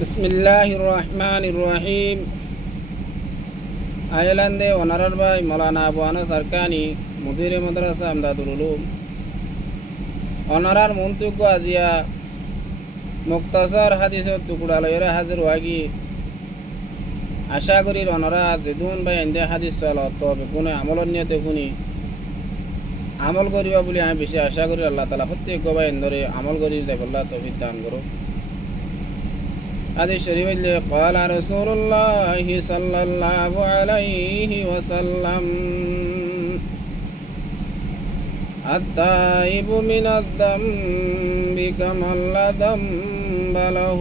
बिस्मिल्लाहिर्रहमानिर्रहीम। आयरलैंड वनरर भाई मौलाना अबू अनस अरकानी मुदीर मदरसा আমদাদুল উলুম অনারার মন্তব্য আজিয়া মুক্তাসার হাদিসের টুকরা লইরা হাজির হওয়াগি আশা করি অনারা যেদুন ভাই এন্দে হাদিস চলত তবে কোনো আমলের নিয়তে শুনি আমল করিবা বলে আমি বেশি আশা করি। আল্লাহ তাআলা প্রত্যেক ভাই এন্দরে আমল করি যাইবল্লাহ তৌফিক দান করুন। حديث شريف اللي قال رسول الله صلى الله عليه وسلم التائب من الذنب كمن لا ذنب له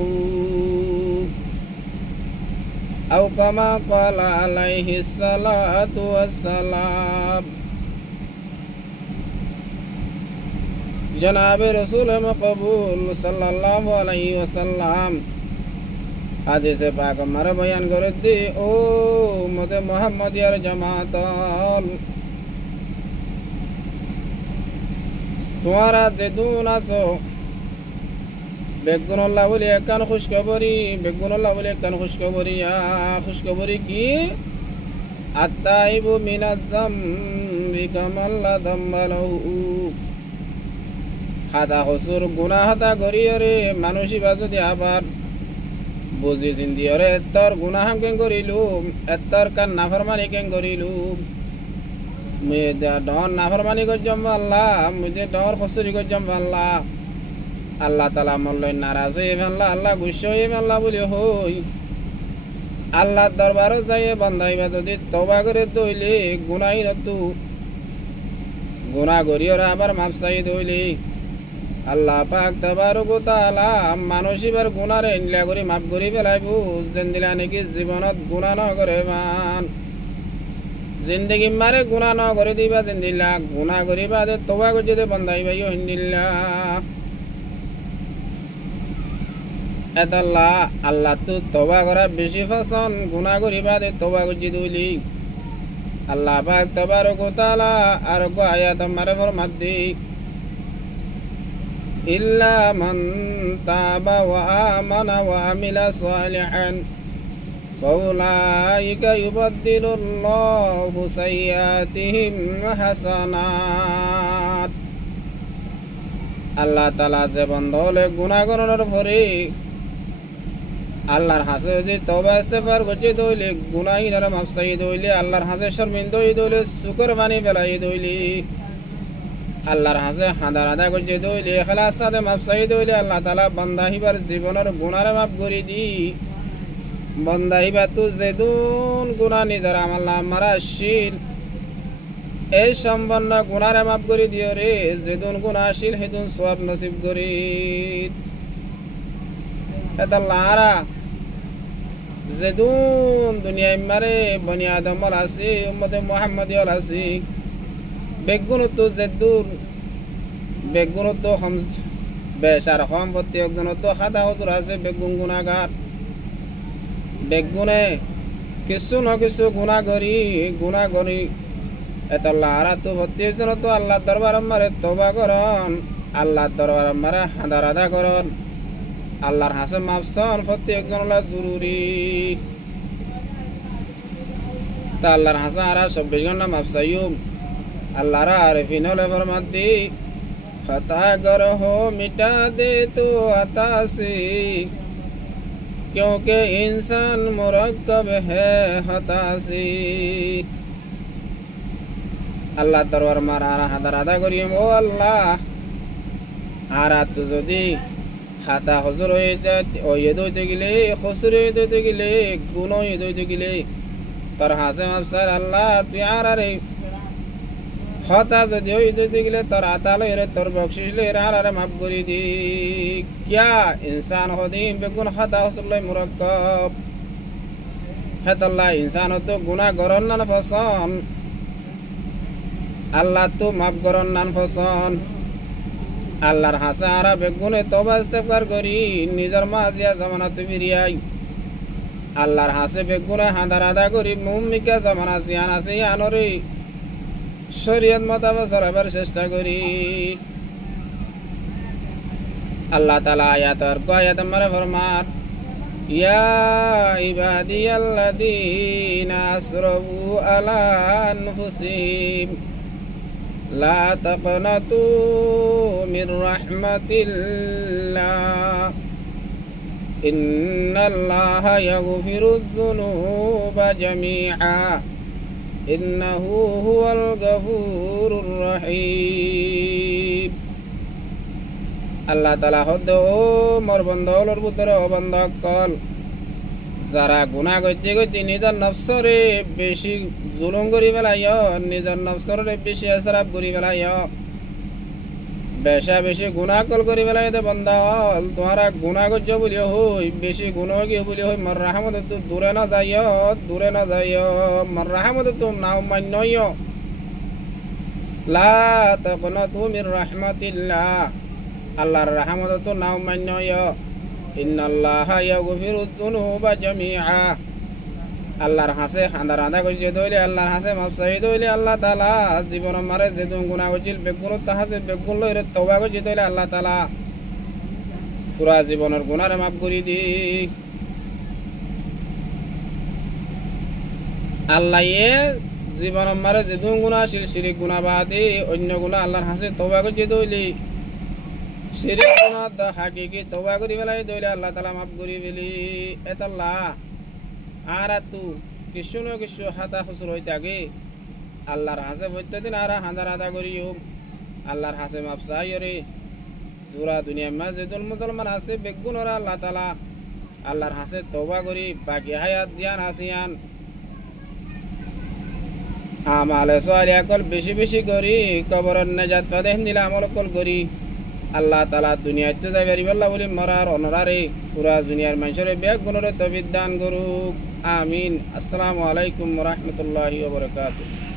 أو كما قال عليه الصلاة والسلام। जनाब रसूल मकबूल सल्लल्लाहु अलैहि वसल्लम हादिस पाक हमारा बयान कर दी ओ मत मोहम्मद यार जमात तुम्हारा जेदून आसो बेगुनल्लाह बोले एकान खुशखबरी बेगुनल्लाह बोले एकान खुशखबरी या खुशखबरी की अत्ताइबु मिनज़ ज़म्बि कमन ला ज़म्ब लहु हादा हुसुर गुनाह हादा करी रे मानुषी बाजू दे आबार বুঝি চিন্তি ওরে এত্তর গুনাহাম কেন করিলু এত্তর কান নাফরমানি কেন করিলু মুই ডর নাফরমানি করজম আল্লাহ মুই ডর ফসরি করজম আল্লাহ আল্লাহ তাআলা মল্লাই নারাজ হয়ে আল্লাহ আল্লাহ গুস্সা হয়ে আল্লাহ বলি হই আল্লাহর দরবারে যাইয়ে বান্দাইবা যদি তওবা করে দইলে গুনাহ রতু গুনাহ করি ওরা আবার মাফ চাই দইলে আল্লাহ পাক তাবারক ওয়া তাআলা মানুষিবার গুনাহরে ইনলা করি মাফ করি ফেলাইবো জিন্দিলা নাকি জীবনত গুনাহ ন করে মান জিন্দেগি মারে গুনাহ ন করে দিবা জিন্দিলা গুনাহ করিবা দে তওবা করে যদি বান্দাইবা ইন্দিল্লা এদাল্লাহ আল্লাহ তো তওবা করা বেশি পছন্দ গুনাহ করিবা দে তওবা করে দিলি আল্লাহ পাক তাবারক ওয়া তাআলা আর কো আয়াত মারে ফরমাতি إلا من تاب وآمن وعمل صالحا فأولئك يبدل الله سيئاتهم حسنات। আল্লাহ তাআলা যে বান্দা হলে গুনাহ করার পরে আল্লাহর হাতে যদি তওবা ইস্তেগফার করতে দইলে গুনাহীরা মাফ চাই দইলে আল্লাহর হাতে শর্মিন্দা হই দইলে শুকর বানি ফেলাই দইলে আল্লাহর হাতে হাঁদা রাধা করছে দইলে খালাস সাথে মাফ চাই দইলে আল্লাহ তাআলা বান্দা হিবার জীবনের গুনাহরে মাফ করে দি বান্দা হিবা তু যেদুন গুনাহ নিজের আমল নামারা শিল এই সম্পন্ন গুনাহরে মাফ করে দিও রে যেদুন গুনাহ শিল হেদুন সওয়াব নসিব করি এদাল্লাহরা যেদুন দুনিয়ায় মারে বনি আদম আছে উম্মতে মুহাম্মদী আছে বেগুনতো যেদুর বেগুনতো হামজ বেশার হম প্রত্যেক জনতো খাদা হুজুর আছে বেগুন গুনাহগার বেগুনে কিছু না কিছু গুনাহ করি এতাল্লাহ আর তো প্রত্যেক জনতো আল্লাহর দরবারে মারে তওবা করন আল্লাহর দরবারে মারে হাদা রাধা করন আল্লাহর হাসে মাফসান প্রত্যেক জনলা জরুরি তা আল্লাহর হাসে আর 24 ঘন্টা মাফসাইও अल्लाह आरिफीन फरमाती खता अगर हो मिटा दे तो अता से क्योंकि इंसान मुरक्कब है खता से। अल्लाह दरबार मारा हादार आदा करिए ओ अल्लाह आरा तो যদি খাতা হুজুর হয়ে যায় ও দইতে গেলে খুসুর দইতে গেলে গুণ দইতে গেলে তোর হাসে মাফসার আল্লাহ তুই আরে হতা যদি ওই দিতে গেলে তোর আতালে রে তোর বকশিস লে আরে মাফ করে দি क्या इंसान হদিম বেগুন হতা হসলাই মুরাক্কাব হেতাল্লাহ ইনসান তো গুনাহ করন না ফসন আল্লাহ তো মাফ করন না ফসন আল্লাহর হাসে আরা বেগুনে তওবা ইস্তেগফার করি নিজের মাজিয়া জামানাত ফিরিয়াই আল্লাহর হাসে বেগুনে হাদার আদা করি মুমিকা জামানা জিয়ান আছে আনরে শরীয়ত মোতাবেক চলাবার চেষ্টা করি। আল্লাহ তাআলা আয়াত আর আয়াত আমারে ফরমান ইয়া ইবাদিয়াল্লাযীনা আসরাফু আলা আনফুসিহিম লা তাকনাতু মির রাহমাতিল্লাহ ইন্নাল্লাহা ইয়াগফিরুয যুনুবা জামিআ ইন্নাহু হুয়াল গফুরুর রহিম। আল্লাহ তাআলা হদ ও মোর বন্ধর পুত্র ও বন্ধক কল যারা গুনাহ করতে করতে নিজের নফসরে বেশি জুলুম করি পেলাইয়, নিজের নফসরে বেশি এসরাফ করি পেলাইয়, বেশি গুনাহ কল করি পেলাই বন্ধা হল তোমারা গুনাহ করছ বলিও হই বেশি গুনাহ কি বলি হই মোর রাহমত তো দূরে না যাইয় মোর রাহমত তো নাও মান্যয় লা তাকনাতু মির রাহমাতিল্লাহ আল্লাহর রাহমত তো নাও মান্যয় ইন্নাল্লাহা ইয়াগফিরুয যুনুবা জামিআ আল্লাহর হাসে হাঁদার আদা করছে দইলে আল্লাহর হাসে মাফ চাই দইলে আল্লাহ তাআলা জীবন মারে যেহেতু গুনাহ করছিল বেগুন তাহাসে বেগুন লইরে তওবা করছে দইলে আল্লাহ তাআলা পুরা জীবনের গুনাহরে মাফ করে দি। আল্লাহ জীবন মারে যেহেতু গুনাহ ছিল শিরিক গুনাহ বাদে অন্য গুনাহ আল্লাহর হাসে তওবা করছে দইলে শিরিক গুনাহ দা হাকিকি তওবা করি ফেলাই দইলে আল্লাহ তাআলা মাফ করে ফেলি এতাল্লাহ আর তু কিছু না কিছু হাতা খুচর হইতে আগে আল্লাহর হাসে প্রত্যেকদিন আর হাঁদার আদা করিও আল্লাহর হাসে মাপ চাই রে পুরা দুনিয়ার মাঝে যেদুল মুসলমান আছে বেগুন ওরা আল্লাহ তাআলা আল্লাহর হাসে তওবা করি বাকি হায়াত জ্ঞান আসিয়ান আমালে সালিহা কল বেশি বেশি করি কবরের নাজাত পাদে দিলা আমল কল করি আল্লাহ তাআলা দুনিয়াতে যাই পারিবাল্লাহ বলি মরার অনরারে পুরা দুনিয়ার মানুষের বেগুনের তৌফিক দান করুক আমিন। আসসালামু আলাইকুম ওয়া রাহমাতুল্লাহি ওয়া বারাকাতুহু।